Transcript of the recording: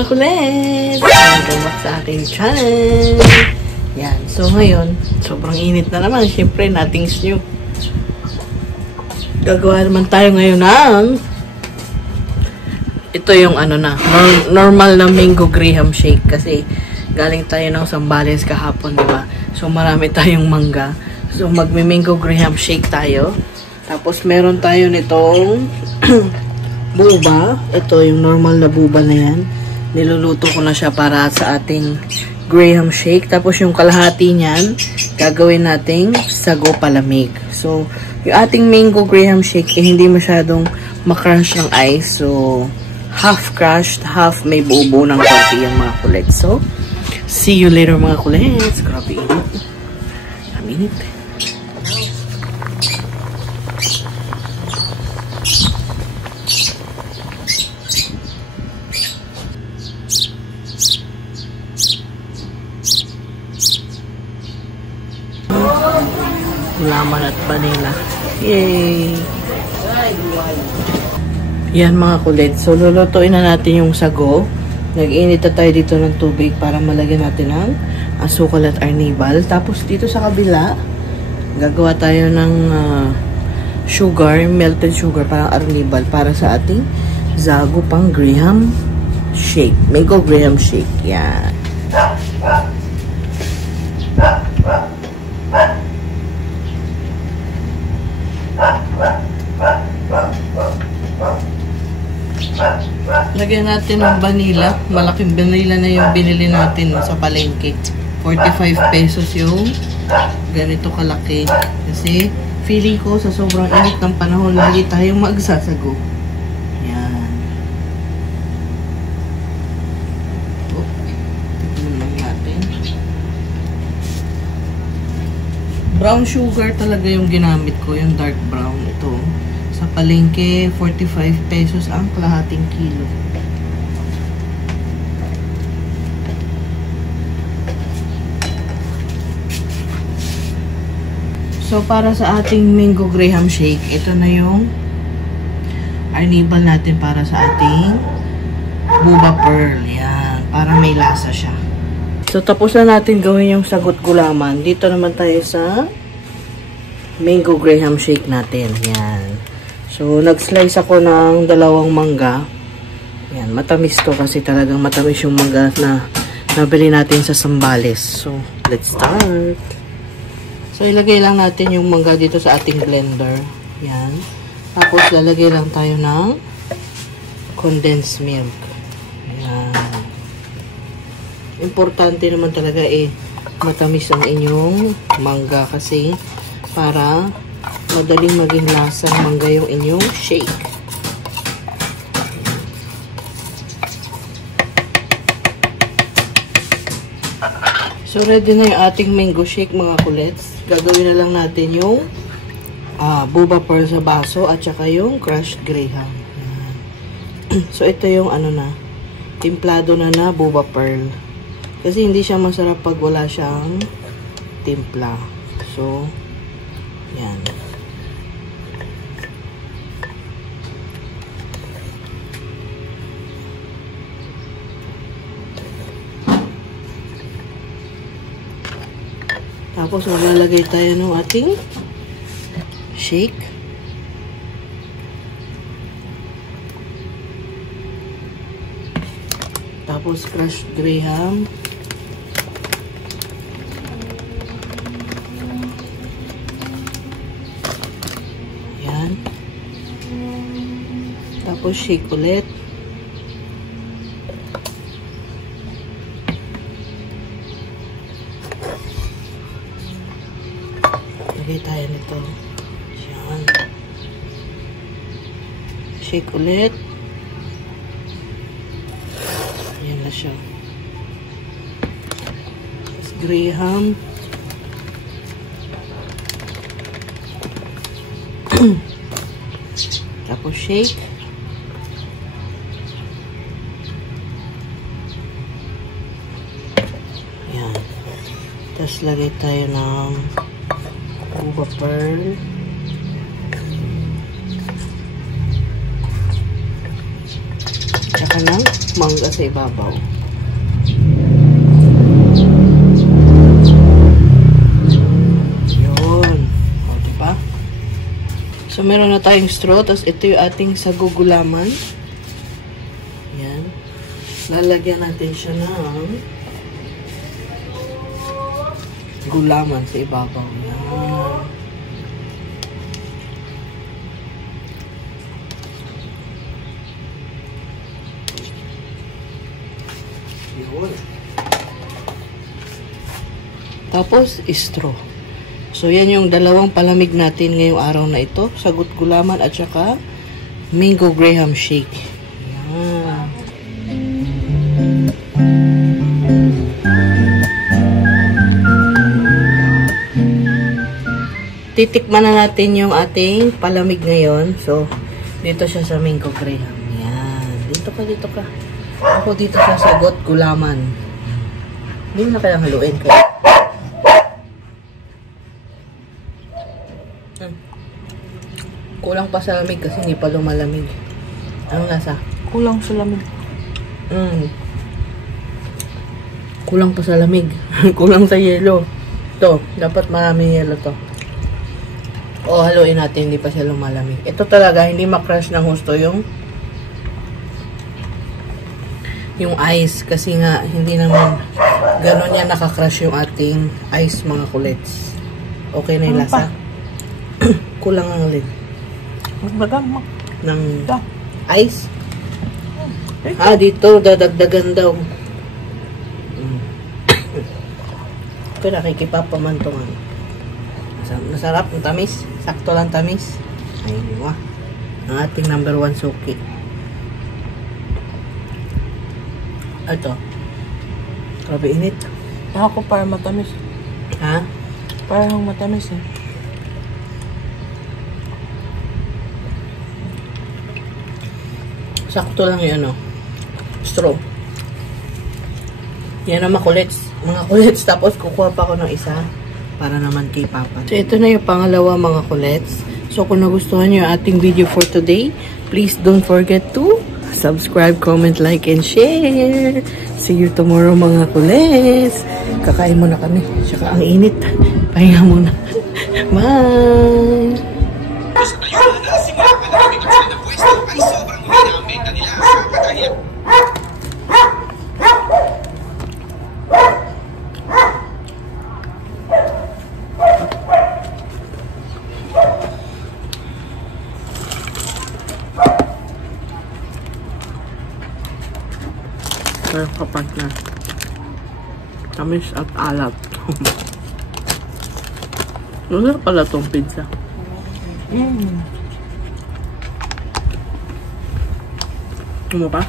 mga kulit! Welcome back sa aking channel! Yan. So ngayon, sobrang init na naman. Siyempre, nothing's new. Gagawa naman tayo ngayon ng ito yung ano na, normal na mango graham shake. Kasi galing tayo ng Zambales kahapon, di ba? So marami tayong mangga. So magme-mango graham shake tayo. Tapos meron tayo nitong buba. Ito yung normal na buba na yan. Niluluto ko na siya para sa ating graham shake. Tapos yung kalahati niyan, gagawin nating sago palamig. So, yung ating mango graham shake, hindi masyadong makrush ng ice. So, half crushed, half may buo-buo ng konti yung mga kulit. So, see you later mga kulit. Grabe init. Ang init. Laman at vanilla. Yay! Yan mga kulit. So, lulutuin na natin yung sago. Nag-init na tayo dito ng tubig para malagyan natin ng asukal at arnibal. Tapos dito sa kabila, gagawa tayo ng sugar, melted sugar, parang arnibal para sa ating sago pang graham shake. Mango graham shake. Yan. Lagyan natin ng vanilla. Malaking vanilla na yung binili natin sa palengke. 45 pesos yung ganito kalaki. Kasi feeling ko sa sobrang init ng panahon, lagi tayong magsasago. Yan. Tignan lang natin. Brown sugar talaga yung ginamit ko. Yung dark brown. Ito. Sa palengke, 45 pesos ang kalahating kilo. So, para sa ating mango graham shake, ito na yung arnibal natin para sa ating boba pearl. Yan. Para may lasa siya. So, tapos na natin gawin yung sagot gulaman. Dito naman tayo sa mango graham shake natin. Yan. So, nag-slice ako ng 2 mangga. Yan, matamis to kasi talagang matamis yung mangga na nabili natin sa Zambales. So, let's start. So, ilagay lang natin yung mangga dito sa ating blender. Yan. Tapos, lalagay lang tayo ng condensed milk. Yan. Importante naman talaga matamis ang inyong mangga kasi para madaling maging lasang mangga yung inyong shake. So, ready na yung ating mango shake mga kulets. Gagawin na lang natin yung boba pearl sa baso at saka yung crushed graham. So, ito yung ano na, timplado na boba pearl. Kasi hindi siya masarap pag wala siyang timpla. So, yan. Tapos, maglalagay tayo ng ating shake. Tapos, crushed graham. Yan. Tapos, shake ulit. Lagay tayo nito. Yan. Shake ulit. Ayan na siya. Tapos graham. Tapos shake. Yan. Tapos lagay tayo ng boba pearl. Tsaka ng mangga sa ibabaw. Yun. O, diba? So, meron na tayong straw. Tapos, ito yung ating sagugulaman. Yan. Lalagyan natin siya ng gulaman sa ibabaw. Yan. Yun. Tapos, straw. So, yan yung dalawang palamig natin ngayong araw na ito. Sagot gulaman at saka mango graham shake. Yan. Titikman na natin yung ating palamig ngayon. So, dito siya sa mango graham. Yan. Dito ka. Ako dito sa sagot gulaman. Hindi mo na kailangang haluin. Kulang pa sa lamig kasi hindi pa lumalamig. Ano nasa? Kulang sa lamig. Kulang pa sa lamig. Kulang sa yelo. Ito, dapat marami yelo to. O, haluin natin, hindi pa siya lumalamig. Ito talaga, hindi makrush ng husto yung ice. Kasi nga, hindi naman gano'n yan nakakrush yung ating ice, mga kulets. Okay na yung lasa. Kulang ang alin. Magbaga ng ice. Dito, dadagdagan daw. Pero nakikipapamantungan. Masarap, ang tamis. Sakto lang tamis. Ayun, wah. Ang ating number 1 suki. Ito. Grabe init. Ako parang matamis. Ha? Parang matamis eh. Sakto lang yung ano. Straw. Yan ang makulits. Mga kulits. Tapos kukuha pa ako ng isa. Para naman kay Papa. So, ito na yung pangalawa mga kulets. So, kung nagustuhan nyo yung ating video for today, please don't forget to subscribe, comment, like, and share. See you tomorrow mga kulets. Kakain muna kami. Tsaka ang init. Pahinga muna. Bye! Pero kapag na tamis at alat. Ano pala tong pizza? Ano ba?